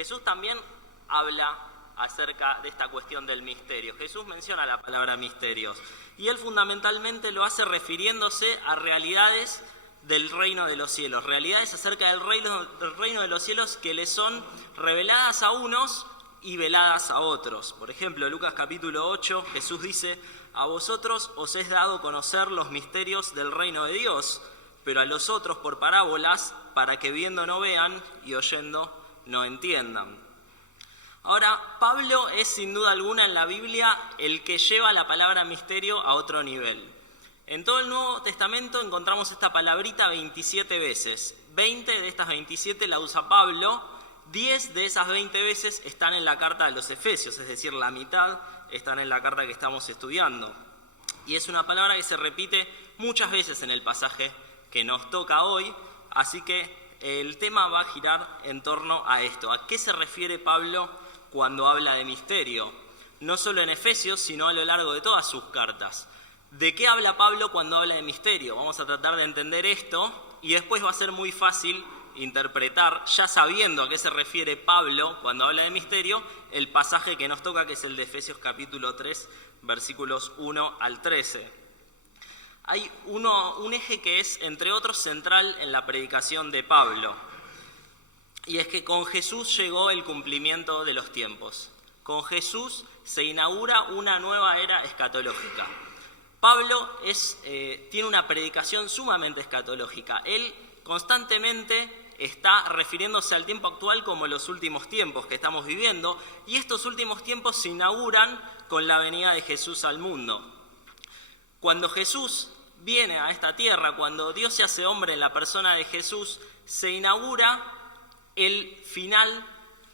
Jesús también habla acerca de esta cuestión del misterio. Jesús menciona la palabra misterios y él fundamentalmente lo hace refiriéndose a realidades del reino de los cielos, realidades acerca del reino de los cielos que le son reveladas a unos y veladas a otros. Por ejemplo, Lucas capítulo 8, Jesús dice: a vosotros os es dado conocer los misterios del reino de Dios, pero a los otros por parábolas, para que viendo no vean y oyendo no entiendan. Ahora, Pablo es sin duda alguna en la Biblia el que lleva la palabra misterio a otro nivel. En todo el Nuevo Testamento encontramos esta palabrita 27 veces. 20 de estas 27 la usa Pablo, 10 de esas 20 veces están en la carta de los Efesios, es decir, la mitad están en la carta que estamos estudiando. Y es una palabra que se repite muchas veces en el pasaje que nos toca hoy, así que el tema va a girar en torno a esto. ¿A qué se refiere Pablo cuando habla de misterio? No solo en Efesios, sino a lo largo de todas sus cartas. ¿De qué habla Pablo cuando habla de misterio? Vamos a tratar de entender esto y después va a ser muy fácil interpretar, ya sabiendo a qué se refiere Pablo cuando habla de misterio, el pasaje que nos toca, que es el de Efesios capítulo 3, versículos 1 al 13. Hay un eje que es, entre otros, central en la predicación de Pablo, y es que con Jesús llegó el cumplimiento de los tiempos. Con Jesús se inaugura una nueva era escatológica. Pablo tiene una predicación sumamente escatológica. Él constantemente está refiriéndose al tiempo actual como los últimos tiempos que estamos viviendo, y estos últimos tiempos se inauguran con la venida de Jesús al mundo. Cuando Jesús viene a esta tierra, cuando Dios se hace hombre en la persona de Jesús, se inaugura el final,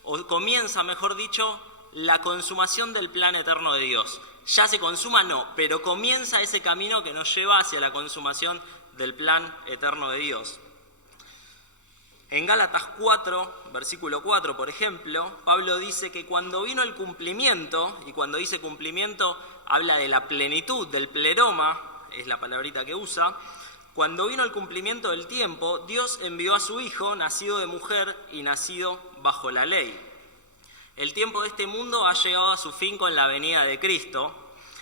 o comienza, mejor dicho, la consumación del plan eterno de Dios. Ya se consuma, no, pero comienza ese camino que nos lleva hacia la consumación del plan eterno de Dios. En Gálatas 4, versículo 4, por ejemplo, Pablo dice que cuando vino el cumplimiento, y cuando dice cumplimiento habla de la plenitud, del pleroma, es la palabrita que usa, cuando vino el cumplimiento del tiempo, Dios envió a su Hijo, nacido de mujer y nacido bajo la ley. El tiempo de este mundo ha llegado a su fin con la venida de Cristo.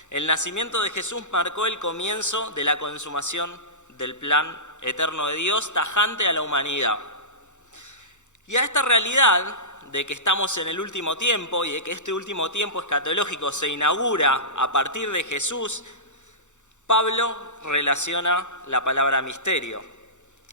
El nacimiento de Jesús marcó el comienzo de la consumación del plan eterno de Dios, tajante a la humanidad. Y a esta realidad de que estamos en el último tiempo y de que este último tiempo escatológico se inaugura a partir de Jesús, Pablo relaciona la palabra misterio.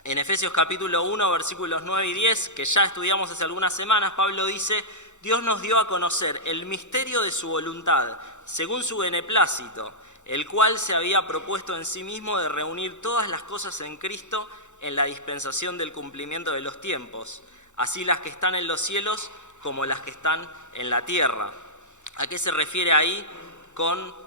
En Efesios capítulo 1, versículos 9 y 10, que ya estudiamos hace algunas semanas, Pablo dice: Dios nos dio a conocer el misterio de su voluntad, según su beneplácito, el cual se había propuesto en sí mismo de reunir todas las cosas en Cristo en la dispensación del cumplimiento de los tiempos, así las que están en los cielos como las que están en la tierra. ¿A qué se refiere ahí con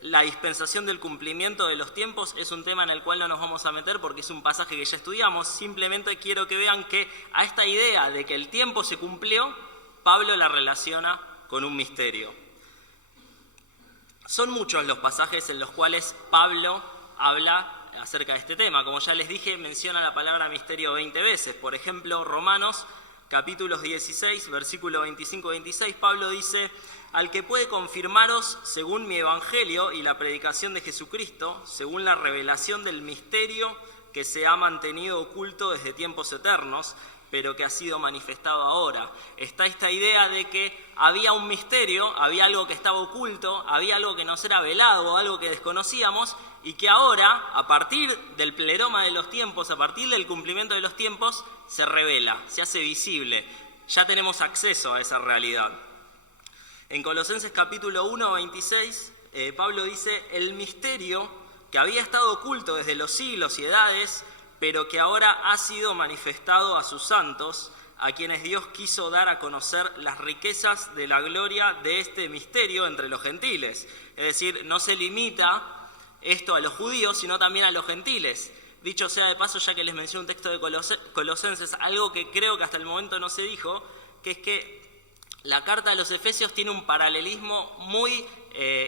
la dispensación del cumplimiento de los tiempos? Es un tema en el cual no nos vamos a meter porque es un pasaje que ya estudiamos. Simplemente quiero que vean que a esta idea de que el tiempo se cumplió, Pablo la relaciona con un misterio. Son muchos los pasajes en los cuales Pablo habla acerca de este tema. Como ya les dije, menciona la palabra misterio 20 veces. Por ejemplo, Romanos capítulos 16, versículo 25-26, Pablo dice: al que puede confirmaros según mi evangelio y la predicación de Jesucristo, según la revelación del misterio que se ha mantenido oculto desde tiempos eternos, pero que ha sido manifestado ahora. Está esta idea de que había un misterio, había algo que estaba oculto, había algo que nos era velado, algo que desconocíamos, y que ahora, a partir del pleroma de los tiempos, a partir del cumplimiento de los tiempos, se revela, se hace visible. Ya tenemos acceso a esa realidad. En Colosenses capítulo 1, 26, Pablo dice: el misterio que había estado oculto desde los siglos y edades, pero que ahora ha sido manifestado a sus santos, a quienes Dios quiso dar a conocer las riquezas de la gloria de este misterio entre los gentiles. Es decir, no se limita esto a los judíos, sino también a los gentiles. Dicho sea de paso, ya que les menciono un texto de Colosenses, algo que creo que hasta el momento no se dijo, que es que la carta de los Efesios tiene un paralelismo muy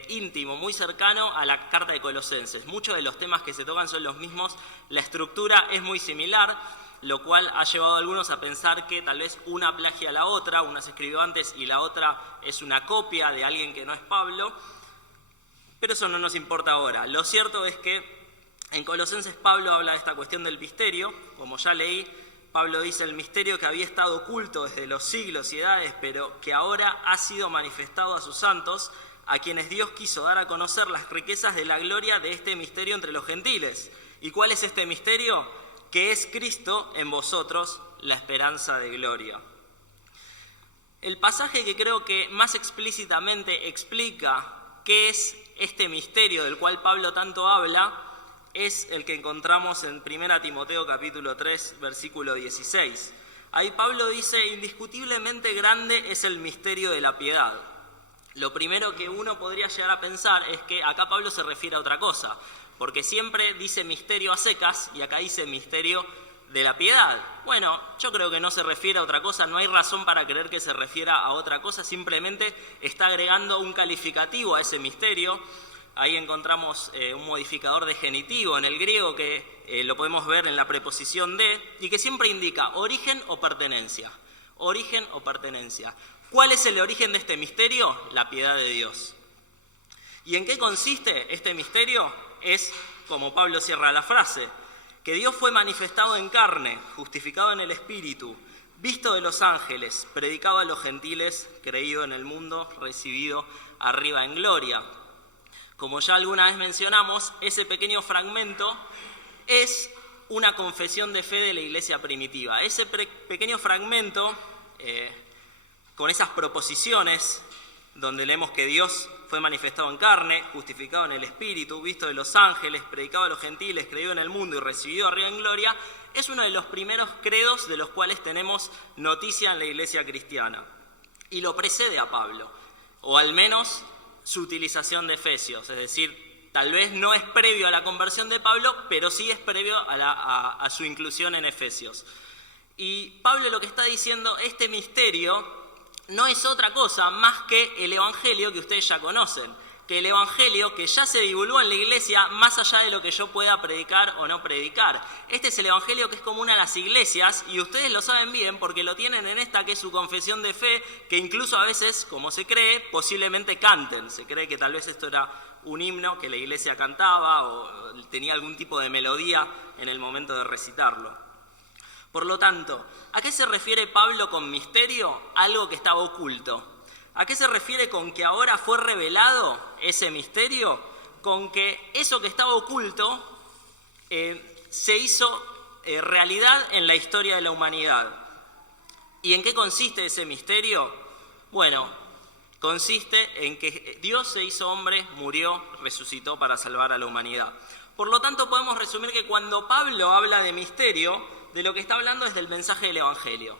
íntimo, muy cercano a la carta de Colosenses. Muchos de los temas que se tocan son los mismos, la estructura es muy similar. lo cual ha llevado a algunos a pensar que tal vez una plagia a la otra, una se escribió antes y la otra es una copia de alguien que no es Pablo, pero eso no nos importa ahora. Lo cierto es que en Colosenses Pablo habla de esta cuestión del misterio. Como ya leí, Pablo dice el misterio que había estado oculto desde los siglos y edades, pero que ahora ha sido manifestado a sus santos, a quienes Dios quiso dar a conocer las riquezas de la gloria de este misterio entre los gentiles. ¿Y cuál es este misterio? Que es Cristo en vosotros, la esperanza de gloria. El pasaje que creo que más explícitamente explica qué es este misterio del cual Pablo tanto habla es el que encontramos en 1 Timoteo capítulo 3, versículo 16. Ahí Pablo dice, indiscutiblemente grande es el misterio de la piedad. Lo primero que uno podría llegar a pensar es que acá Pablo se refiere a otra cosa, porque siempre dice misterio a secas y acá dice misterio de la piedad. Bueno, yo creo que no se refiere a otra cosa, no hay razón para creer que se refiera a otra cosa, simplemente está agregando un calificativo a ese misterio. Ahí encontramos un modificador de genitivo en el griego que lo podemos ver en la preposición de y que siempre indica origen o pertenencia. Origen o pertenencia. ¿Cuál es el origen de este misterio? La piedad de Dios. ¿Y en qué consiste este misterio? Es, como Pablo cierra la frase, que Dios fue manifestado en carne, justificado en el Espíritu, visto de los ángeles, predicado a los gentiles, creído en el mundo, recibido arriba en gloria. Como ya alguna vez mencionamos, ese pequeño fragmento es una confesión de fe de la iglesia primitiva. Ese pequeño fragmento, con esas proposiciones, donde leemos que Dios fue manifestado en carne, justificado en el Espíritu, visto de los ángeles, predicado a los gentiles, creído en el mundo y recibido arriba en gloria, es uno de los primeros credos de los cuales tenemos noticia en la iglesia cristiana. Y lo precede a Pablo, o al menos su utilización de Efesios, es decir, tal vez no es previo a la conversión de Pablo, pero sí es previo a su inclusión en Efesios. Y Pablo lo que está diciendo, este misterio no es otra cosa más que el Evangelio que ustedes ya conocen, que el Evangelio que ya se divulgó en la iglesia más allá de lo que yo pueda predicar o no predicar. Este es el Evangelio que es común a las iglesias y ustedes lo saben bien porque lo tienen en esta que es su confesión de fe, que incluso a veces, como se cree, posiblemente canten. Se cree que tal vez esto era un himno que la iglesia cantaba o tenía algún tipo de melodía en el momento de recitarlo. Por lo tanto, ¿a qué se refiere Pablo con misterio? Algo que estaba oculto. ¿A qué se refiere con que ahora fue revelado ese misterio? Con que eso que estaba oculto se hizo realidad en la historia de la humanidad. ¿Y en qué consiste ese misterio? Bueno, consiste en que Dios se hizo hombre, murió, resucitó para salvar a la humanidad. Por lo tanto, podemos resumir que cuando Pablo habla de misterio, de lo que está hablando es del mensaje del Evangelio.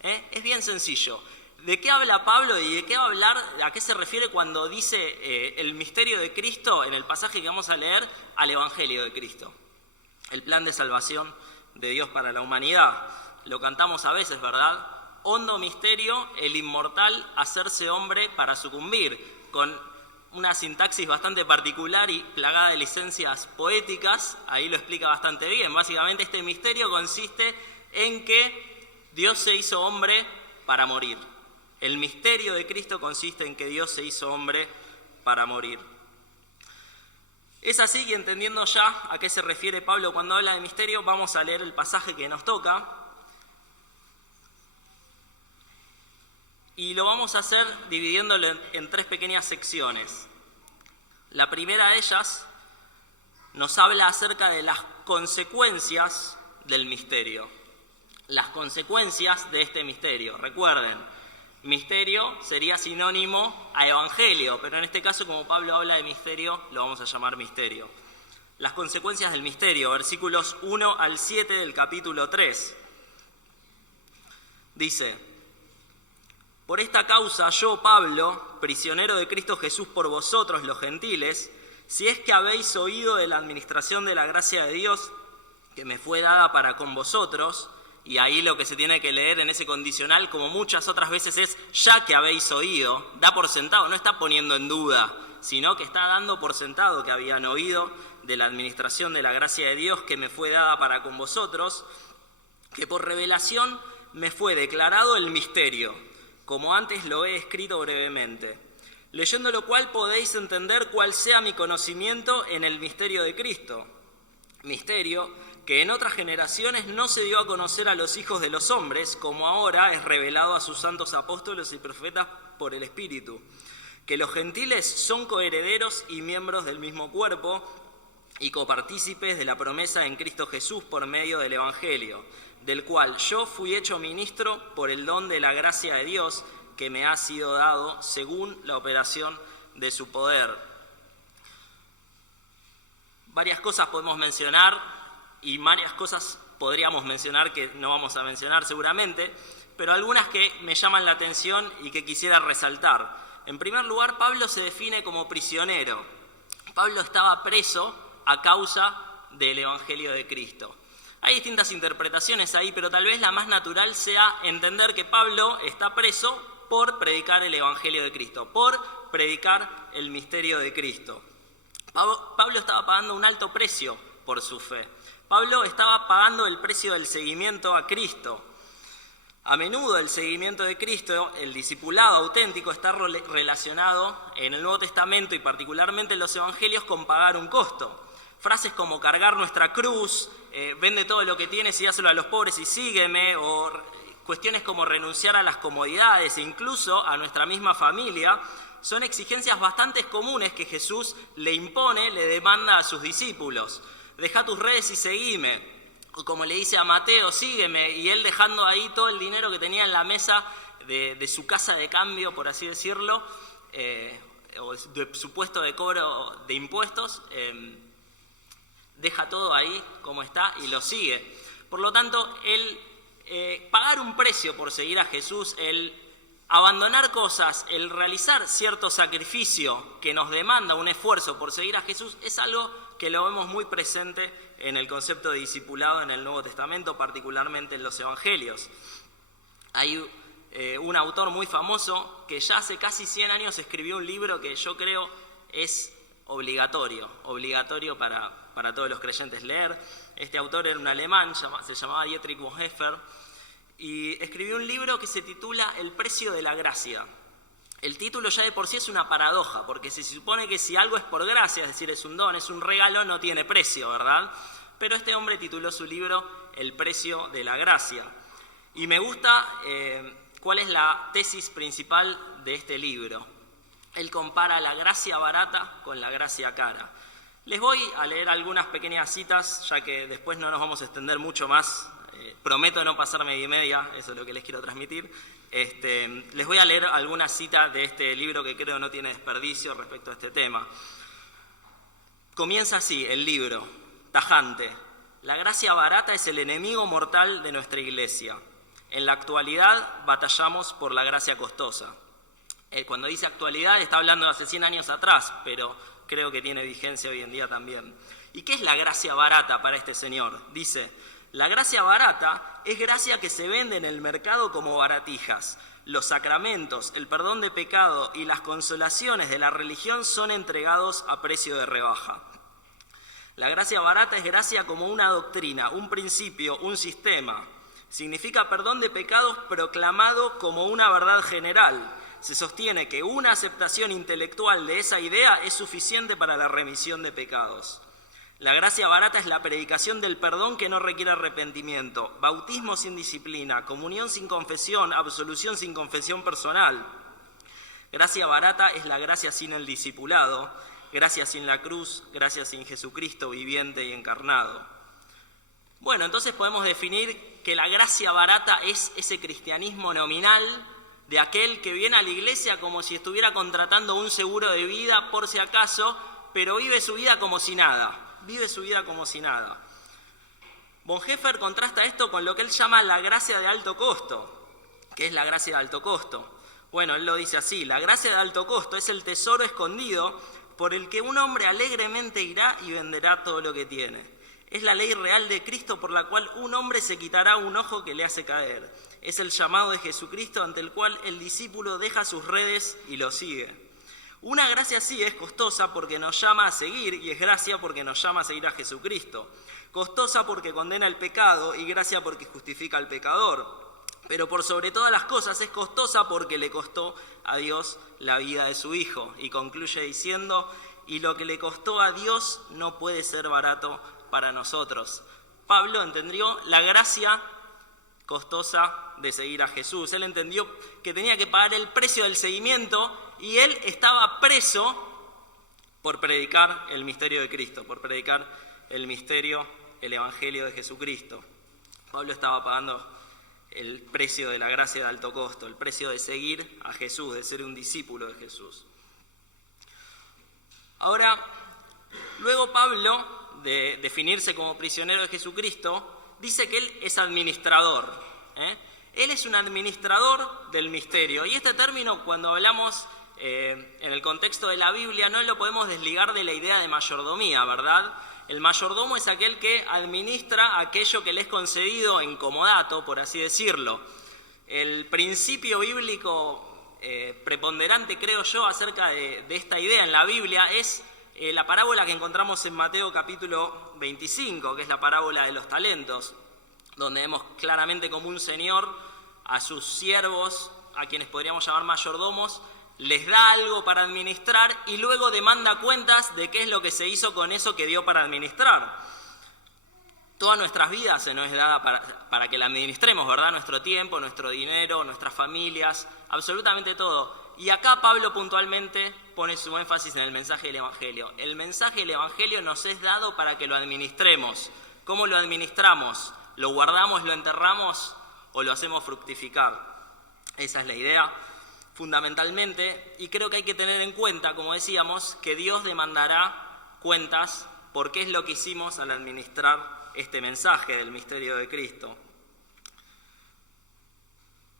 Es bien sencillo. ¿De qué habla Pablo y de qué va a hablar, a qué se refiere cuando dice el misterio de Cristo en el pasaje que vamos a leer al Evangelio de Cristo? El plan de salvación de Dios para la humanidad. Lo cantamos a veces, ¿verdad? Hondo misterio, el inmortal hacerse hombre para sucumbir, con una sintaxis bastante particular y plagada de licencias poéticas. Ahí lo explica bastante bien. Básicamente este misterio consiste en que Dios se hizo hombre para morir. El misterio de Cristo consiste en que Dios se hizo hombre para morir. Es así que entendiendo ya a qué se refiere Pablo cuando habla de misterio, vamos a leer el pasaje que nos toca. Y lo vamos a hacer dividiéndolo en tres pequeñas secciones. La primera de ellas nos habla acerca de las consecuencias del misterio. Las consecuencias de este misterio. Recuerden, misterio sería sinónimo a evangelio, pero en este caso, como Pablo habla de misterio, lo vamos a llamar misterio. Las consecuencias del misterio, versículos 1 al 7 del capítulo 3. Dice: por esta causa yo, Pablo, prisionero de Cristo Jesús por vosotros los gentiles, si es que habéis oído de la administración de la gracia de Dios que me fue dada para con vosotros, y ahí lo que se tiene que leer en ese condicional, como muchas otras veces, es ya que habéis oído, da por sentado, no está poniendo en duda, sino que está dando por sentado que habían oído de la administración de la gracia de Dios que me fue dada para con vosotros. que por revelación me fue declarado el misterio, como antes lo he escrito brevemente, leyendo lo cual podéis entender cuál sea mi conocimiento en el misterio de Cristo, misterio que en otras generaciones no se dio a conocer a los hijos de los hombres, como ahora es revelado a sus santos apóstoles y profetas por el Espíritu, que los gentiles son coherederos y miembros del mismo cuerpo y copartícipes de la promesa en Cristo Jesús por medio del Evangelio, del cual yo fui hecho ministro por el don de la gracia de Dios que me ha sido dado según la operación de su poder. Varias cosas podemos mencionar y varias cosas podríamos mencionar que no vamos a mencionar seguramente, pero algunas que me llaman la atención y que quisiera resaltar. En primer lugar, Pablo se define como prisionero. Pablo estaba preso a causa del Evangelio de Cristo. Hay distintas interpretaciones ahí, pero tal vez la más natural sea entender que Pablo está preso por predicar el Evangelio de Cristo, por predicar el misterio de Cristo. Pablo estaba pagando un alto precio por su fe. Pablo estaba pagando el precio del seguimiento a Cristo. A menudo el seguimiento de Cristo, el discipulado auténtico, está relacionado en el Nuevo Testamento y particularmente en los Evangelios con pagar un costo. Frases como cargar nuestra cruz, vende todo lo que tienes y dáselo a los pobres y sígueme, o cuestiones como renunciar a las comodidades e incluso a nuestra misma familia, son exigencias bastante comunes que Jesús le impone, le demanda a sus discípulos. Deja tus redes y seguime. O como le dice a Mateo, sígueme, y él dejando ahí todo el dinero que tenía en la mesa de su casa de cambio, por así decirlo, o de su puesto de cobro de impuestos, deja todo ahí como está y lo sigue. Por lo tanto, pagar un precio por seguir a Jesús, el abandonar cosas, el realizar cierto sacrificio que nos demanda un esfuerzo por seguir a Jesús, es algo que lo vemos muy presente en el concepto de discipulado en el Nuevo Testamento, particularmente en los Evangelios. Hay un autor muy famoso que ya hace casi 100 años escribió un libro que yo creo es obligatorio para todos los creyentes leer. Este autor era un alemán, se llamaba Dietrich Bonhoeffer, y escribió un libro que se titula El precio de la gracia. El título ya de por sí es una paradoja, porque se supone que si algo es por gracia, es decir, es un don, es un regalo, no tiene precio, ¿verdad? Pero este hombre tituló su libro El precio de la gracia. Y me gusta cuál es la tesis principal de este libro. Él compara la gracia barata con la gracia cara. Les voy a leer algunas pequeñas citas, ya que después no nos vamos a extender mucho más. Prometo no pasarme de media, eso es lo que les quiero transmitir. Les voy a leer algunas citas de este libro que creo no tiene desperdicio respecto a este tema. Comienza así el libro, tajante. La gracia barata es el enemigo mortal de nuestra iglesia. En la actualidad batallamos por la gracia costosa. Cuando dice actualidad está hablando de hace 100 años atrás, pero creo que tiene vigencia hoy en día también. ¿Y qué es la gracia barata para este señor? Dice: la gracia barata es gracia que se vende en el mercado como baratijas. Los sacramentos, el perdón de pecado y las consolaciones de la religión son entregados a precio de rebaja. La gracia barata es gracia como una doctrina, un principio, un sistema. Significa perdón de pecados proclamado como una verdad general. Se sostiene que una aceptación intelectual de esa idea es suficiente para la remisión de pecados. La gracia barata es la predicación del perdón que no requiere arrepentimiento, bautismo sin disciplina, comunión sin confesión, absolución sin confesión personal. Gracia barata es la gracia sin el discipulado, gracia sin la cruz, gracia sin Jesucristo viviente y encarnado. Bueno, entonces podemos definir que la gracia barata es ese cristianismo nominal de aquel que viene a la iglesia como si estuviera contratando un seguro de vida por si acaso, pero vive su vida como si nada. Bonhoeffer contrasta esto con lo que él llama la gracia de alto costo. ¿Qué es la gracia de alto costo? Bueno, él lo dice así: la gracia de alto costo es el tesoro escondido por el que un hombre alegremente irá y venderá todo lo que tiene. Es la ley real de Cristo por la cual un hombre se quitará un ojo que le hace caer. Es el llamado de Jesucristo ante el cual el discípulo deja sus redes y lo sigue. Una gracia así es costosa porque nos llama a seguir, y es gracia porque nos llama a seguir a Jesucristo. costosa porque condena el pecado y gracia porque justifica al pecador. Pero por sobre todas las cosas es costosa porque le costó a Dios la vida de su Hijo. Y concluye diciendo, y lo que le costó a Dios no puede ser barato para nosotros. Pablo entendió la gracia costosa de seguir a Jesús. Él entendió que tenía que pagar el precio del seguimiento y él estaba preso por predicar el misterio de Cristo, por predicar el misterio, el evangelio de Jesucristo. Pablo estaba pagando el precio de la gracia de alto costo, el precio de seguir a Jesús, de ser un discípulo de Jesús. Ahora, luego Pablo, de definirse como prisionero de Jesucristo, dice que él es administrador. Él es un administrador del misterio. Y este término, cuando hablamos en el contexto de la Biblia, no lo podemos desligar de la idea de mayordomía, ¿verdad? El mayordomo es aquel que administra aquello que le es concedido en comodato, por así decirlo. El principio bíblico preponderante, creo yo, acerca de esta idea en la Biblia es la parábola que encontramos en Mateo capítulo 25, que es la parábola de los talentos, donde vemos claramente como un señor a sus siervos, a quienes podríamos llamar mayordomos, les da algo para administrar y luego demanda cuentas de qué es lo que se hizo con eso que dio para administrar. Todas nuestras vidas se nos es dada para que la administremos, ¿verdad? Nuestro tiempo, nuestro dinero, nuestras familias, absolutamente todo. Y acá Pablo puntualmente pone su énfasis en el mensaje del Evangelio. El mensaje del Evangelio nos es dado para que lo administremos. ¿Cómo lo administramos? ¿Lo guardamos, lo enterramos o lo hacemos fructificar? Esa es la idea. Fundamentalmente, y creo que hay que tener en cuenta, como decíamos, que Dios demandará cuentas por qué es lo que hicimos al administrar este mensaje del misterio de Cristo.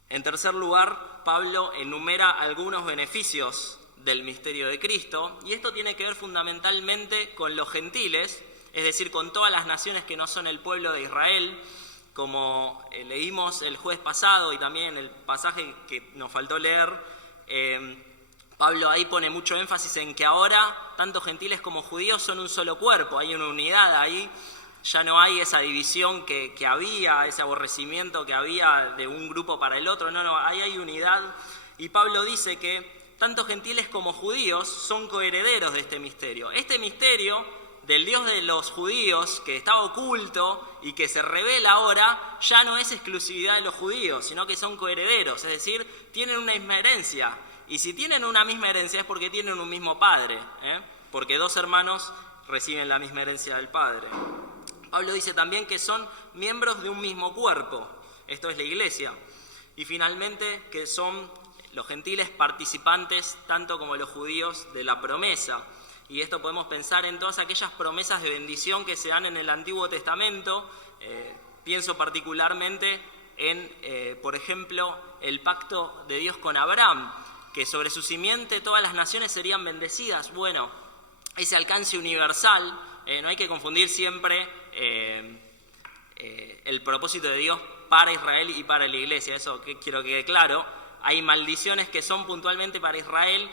En tercer lugar, Pablo enumera algunos beneficios del misterio de Cristo, y esto tiene que ver fundamentalmente con los gentiles, es decir, con todas las naciones que no son el pueblo de Israel, como leímos el jueves pasado y también el pasaje que nos faltó leer. Pablo ahí pone mucho énfasis en que ahora tanto gentiles como judíos son un solo cuerpo, hay una unidad ahí, ya no hay esa división que había, ese aborrecimiento que había de un grupo para el otro, no, ahí hay unidad. Y Pablo dice que tanto gentiles como judíos son coherederos de este misterio. Este misterio del Dios de los judíos, que estaba oculto y que se revela ahora, ya no es exclusividad de los judíos, sino que son coherederos, es decir, tienen una misma herencia. Y si tienen una misma herencia es porque tienen un mismo padre, porque dos hermanos reciben la misma herencia del padre. Pablo dice también que son miembros de un mismo cuerpo, esto es la iglesia. Y finalmente que son los gentiles participantes, tanto como los judíos, de la promesa. Y esto podemos pensar en todas aquellas promesas de bendición que se dan en el Antiguo Testamento. Pienso particularmente en, por ejemplo, el pacto de Dios con Abraham, que sobre su simiente todas las naciones serían bendecidas. Bueno, ese alcance universal, no hay que confundir siempre el propósito de Dios para Israel y para la iglesia, eso quiero que quede claro. Hay maldiciones que son puntualmente para Israel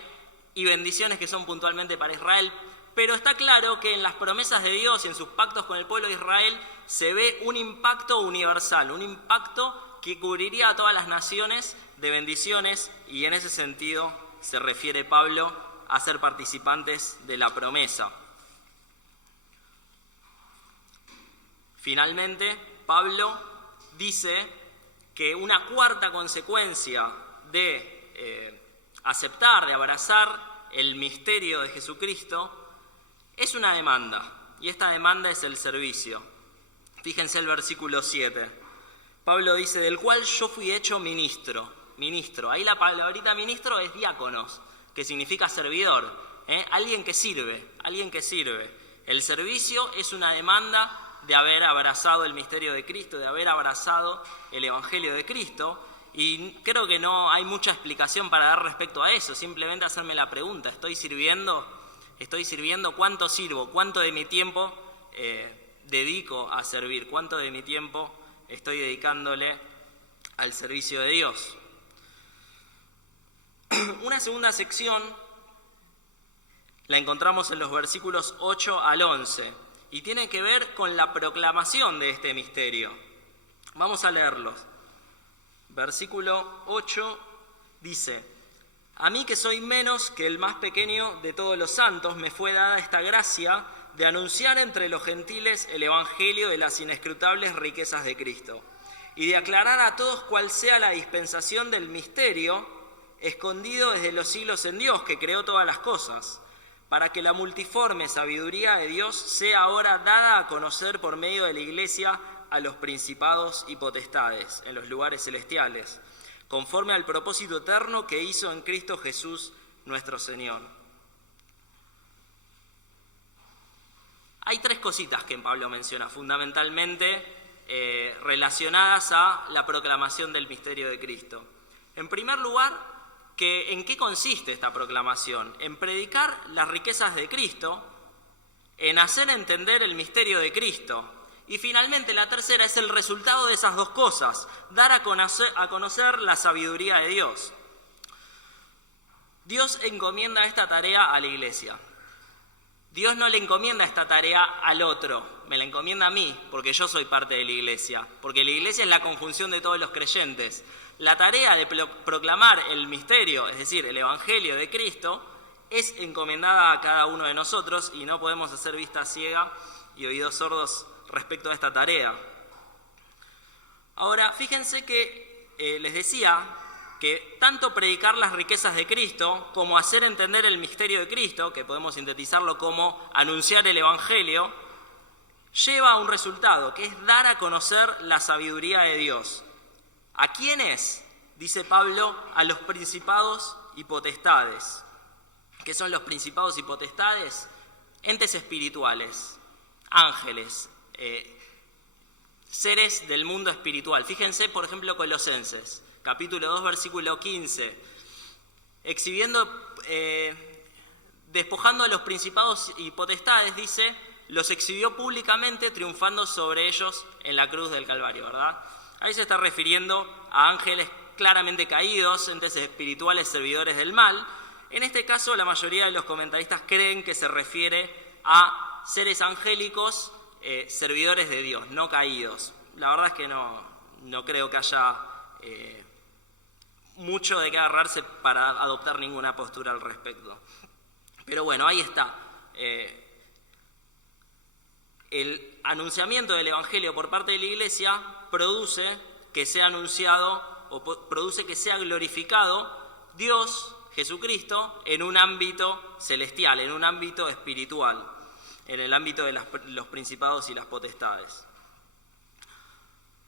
y bendiciones que son puntualmente para Israel, pero está claro que en las promesas de Dios y en sus pactos con el pueblo de Israel se ve un impacto universal, un impacto que cubriría a todas las naciones de bendiciones, y en ese sentido se refiere Pablo a ser participantes de la promesa. Finalmente, Pablo dice que una cuarta consecuencia de aceptar, de abrazar el misterio de Jesucristo, es una demanda, y esta demanda es el servicio. Fíjense el versículo 7. Pablo dice, del cual yo fui hecho ministro. Ahí la palabrita ministro es diáconos, que significa servidor, alguien que sirve. El servicio es una demanda de haber abrazado el misterio de Cristo, de haber abrazado el evangelio de Cristo. Y creo que no hay mucha explicación para dar respecto a eso, simplemente hacerme la pregunta, ¿estoy sirviendo? ¿Cuánto sirvo? ¿Cuánto de mi tiempo dedico a servir? ¿Cuánto de mi tiempo estoy dedicándole al servicio de Dios? Una segunda sección la encontramos en los versículos 8 al 11, y tiene que ver con la proclamación de este misterio. Vamos a leerlos. Versículo 8 dice: a mí, que soy menos que el más pequeño de todos los santos, me fue dada esta gracia de anunciar entre los gentiles el evangelio de las inescrutables riquezas de Cristo, y de aclarar a todos cuál sea la dispensación del misterio escondido desde los siglos en Dios, que creó todas las cosas, para que la multiforme sabiduría de Dios sea ahora dada a conocer por medio de la Iglesia a los principados y potestades en los lugares celestiales, conforme al propósito eterno que hizo en Cristo Jesús nuestro Señor. Hay tres cositas que Pablo menciona, fundamentalmente relacionadas a la proclamación del misterio de Cristo. En primer lugar, ¿en qué consiste esta proclamación? En predicar las riquezas de Cristo, en hacer entender el misterio de Cristo. Y finalmente la tercera es el resultado de esas dos cosas, dar a conocer la sabiduría de Dios. Dios encomienda esta tarea a la iglesia. Dios no le encomienda esta tarea al otro, me la encomienda a mí, porque yo soy parte de la iglesia, porque la iglesia es la conjunción de todos los creyentes. La tarea de proclamar el misterio, es decir, el evangelio de Cristo, es encomendada a cada uno de nosotros y no podemos hacer vista ciega y oídos sordos respecto a esta tarea. Ahora, fíjense que les decía que tanto predicar las riquezas de Cristo como hacer entender el misterio de Cristo, que podemos sintetizarlo como anunciar el evangelio, lleva a un resultado, que es dar a conocer la sabiduría de Dios. ¿A quiénes? Dice Pablo, a los principados y potestades. ¿Qué son los principados y potestades? Entes espirituales, ángeles, seres del mundo espiritual. Fíjense, por ejemplo, Colosenses, capítulo 2, versículo 15, despojando a los principados y potestades, dice, los exhibió públicamente, triunfando sobre ellos en la cruz del Calvario, ¿verdad? Ahí se está refiriendo a ángeles claramente caídos, entes espirituales servidores del mal. En este caso, la mayoría de los comentaristas creen que se refiere a seres angélicos, servidores de Dios, no caídos. La verdad es que no creo que haya mucho de qué agarrarse para adoptar ninguna postura al respecto. Pero bueno, ahí está. El anunciamiento del evangelio por parte de la iglesia produce que sea anunciado o produce que sea glorificado Dios, Jesucristo, en un ámbito celestial, en un ámbito espiritual, en el ámbito de los principados y las potestades.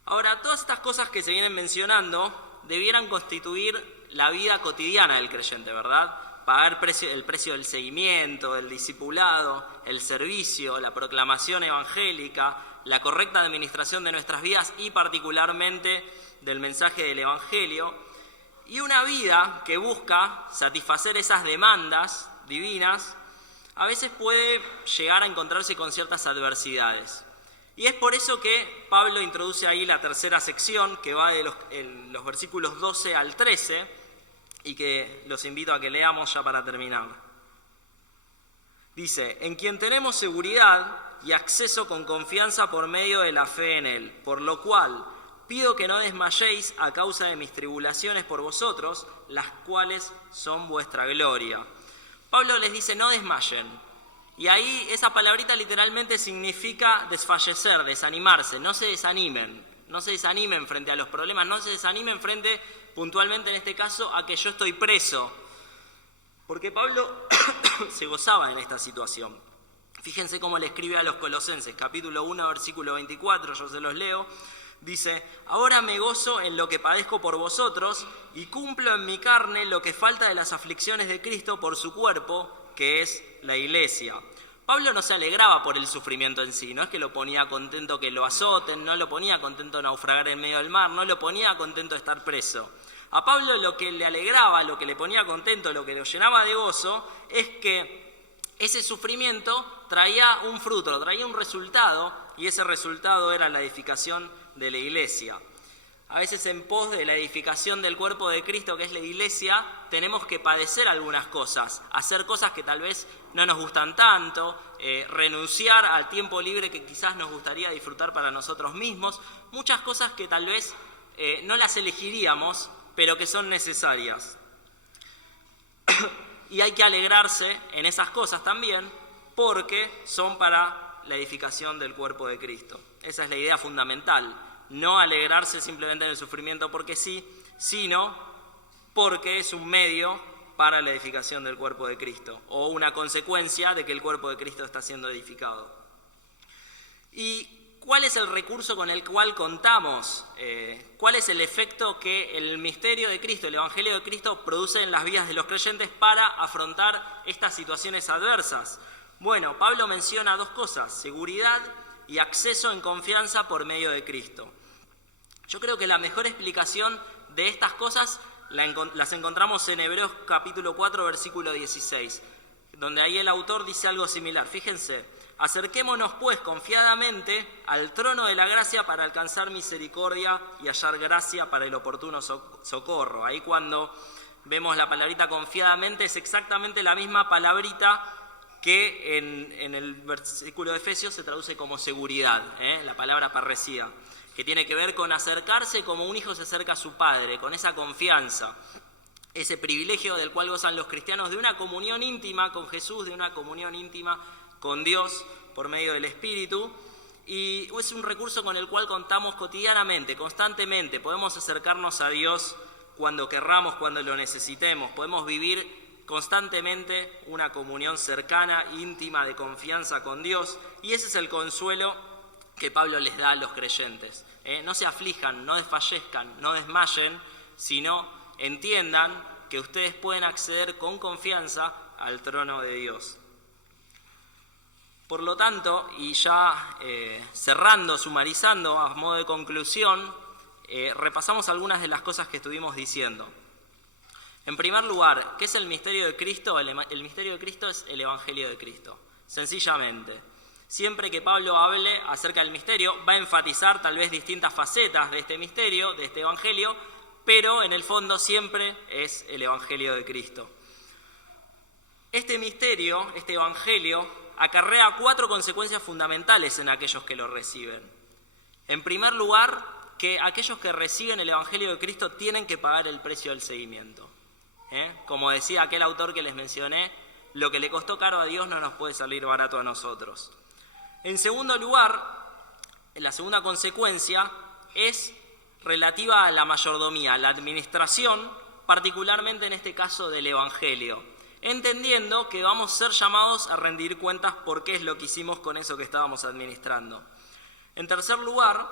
Ahora, todas estas cosas que se vienen mencionando debieran constituir la vida cotidiana del creyente, ¿verdad? Pagar el precio del seguimiento, del discipulado, el servicio, la proclamación evangélica, la correcta administración de nuestras vidas y particularmente del mensaje del evangelio, y una vida que busca satisfacer esas demandas divinas, a veces puede llegar a encontrarse con ciertas adversidades. Y es por eso que Pablo introduce ahí la tercera sección, que va de los versículos 12 al 13, y que los invito a que leamos ya para terminar. Dice: en quien tenemos seguridad y acceso con confianza por medio de la fe en Él, por lo cual pido que no desmayéis a causa de mis tribulaciones por vosotros, las cuales son vuestra gloria. Pablo les dice: no desmayen. Y ahí esa palabrita literalmente significa desfallecer, desanimarse. No se desanimen frente a los problemas, no se desanimen frente, puntualmente en este caso, a que yo estoy preso. Porque Pablo se gozaba en esta situación. Fíjense cómo le escribe a los Colosenses, capítulo 1, versículo 24, yo se los leo. Dice: ahora me gozo en lo que padezco por vosotros y cumplo en mi carne lo que falta de las aflicciones de Cristo por su cuerpo, que es la iglesia. Pablo no se alegraba por el sufrimiento en sí, no es que lo ponía contento que lo azoten, no lo ponía contento naufragar en medio del mar, no lo ponía contento de estar preso. A Pablo lo que le alegraba, lo que le ponía contento, lo que lo llenaba de gozo, es que ese sufrimiento traía un fruto, traía un resultado, y ese resultado era la edificación de la iglesia. a veces en pos de la edificación del cuerpo de Cristo, que es la iglesia, tenemos que padecer algunas cosas, hacer cosas que tal vez no nos gustan tanto, renunciar al tiempo libre que quizás nos gustaría disfrutar para nosotros mismos, muchas cosas que tal vez no las elegiríamos, pero que son necesarias. Y hay que alegrarse en esas cosas también, porque son para la edificación del cuerpo de Cristo. Esa es la idea fundamental. No alegrarse simplemente en el sufrimiento porque sí, sino porque es un medio para la edificación del cuerpo de Cristo, o una consecuencia de que el cuerpo de Cristo está siendo edificado. ¿Y cuál es el recurso con el cual contamos? ¿Cuál es el efecto que el misterio de Cristo, el Evangelio de Cristo, produce en las vidas de los creyentes para afrontar estas situaciones adversas? Bueno, Pablo menciona dos cosas: seguridad y acceso en confianza por medio de Cristo. Yo creo que la mejor explicación de estas cosas las encontramos en Hebreos capítulo 4, versículo 16, donde ahí el autor dice algo similar. Fíjense: acerquémonos pues confiadamente al trono de la gracia para alcanzar misericordia y hallar gracia para el oportuno socorro. Ahí cuando vemos la palabrita confiadamente es exactamente la misma palabrita que en el versículo de Efesios se traduce como seguridad, la palabra parresía, que tiene que ver con acercarse como un hijo se acerca a su padre, con esa confianza, ese privilegio del cual gozan los cristianos de una comunión íntima con Jesús, de una comunión íntima con Dios por medio del Espíritu, y es un recurso con el cual contamos cotidianamente, constantemente. Podemos acercarnos a Dios cuando querramos, cuando lo necesitemos, podemos vivir constantemente una comunión cercana, íntima, de confianza con Dios, y ese es el consuelo que Pablo les da a los creyentes. No se aflijan, no desfallezcan, no desmayen, sino entiendan que ustedes pueden acceder con confianza al trono de Dios. Por lo tanto, y ya cerrando, sumarizando a modo de conclusión, repasamos algunas de las cosas que estuvimos diciendo. En primer lugar, ¿qué es el misterio de Cristo? El misterio de Cristo es el Evangelio de Cristo. Sencillamente, siempre que Pablo hable acerca del misterio, va a enfatizar tal vez distintas facetas de este misterio, de este Evangelio, pero en el fondo siempre es el Evangelio de Cristo. Este misterio, este Evangelio, acarrea 4 consecuencias fundamentales en aquellos que lo reciben. En primer lugar, que aquellos que reciben el Evangelio de Cristo tienen que pagar el precio del seguimiento. Como decía aquel autor que les mencioné, lo que le costó caro a Dios no nos puede salir barato a nosotros. En segundo lugar, la segunda consecuencia es relativa a la mayordomía, a la administración, particularmente en este caso del Evangelio, entendiendo que vamos a ser llamados a rendir cuentas por qué es lo que hicimos con eso que estábamos administrando. En tercer lugar,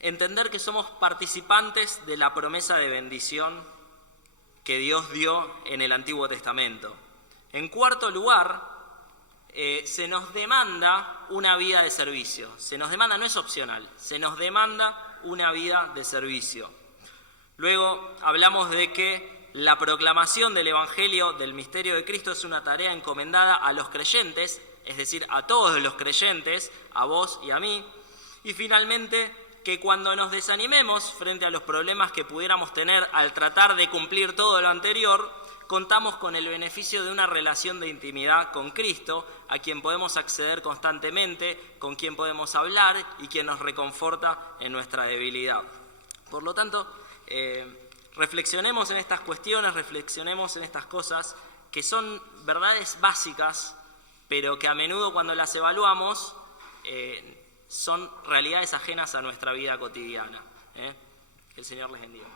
entender que somos participantes de la promesa de bendición que Dios dio en el Antiguo Testamento. En cuarto lugar, se nos demanda una vida de servicio. Se nos demanda, no es opcional, se nos demanda una vida de servicio. Luego hablamos de que la proclamación del Evangelio, del misterio de Cristo, es una tarea encomendada a los creyentes, es decir, a todos los creyentes, a vos y a mí. Y finalmente, que cuando nos desanimemos frente a los problemas que pudiéramos tener al tratar de cumplir todo lo anterior, contamos con el beneficio de una relación de intimidad con Cristo, a quien podemos acceder constantemente, con quien podemos hablar y quien nos reconforta en nuestra debilidad. Por lo tanto, reflexionemos en estas cuestiones, reflexionemos en estas cosas que son verdades básicas, pero que a menudo cuando las evaluamos son realidades ajenas a nuestra vida cotidiana. Que el Señor les bendiga.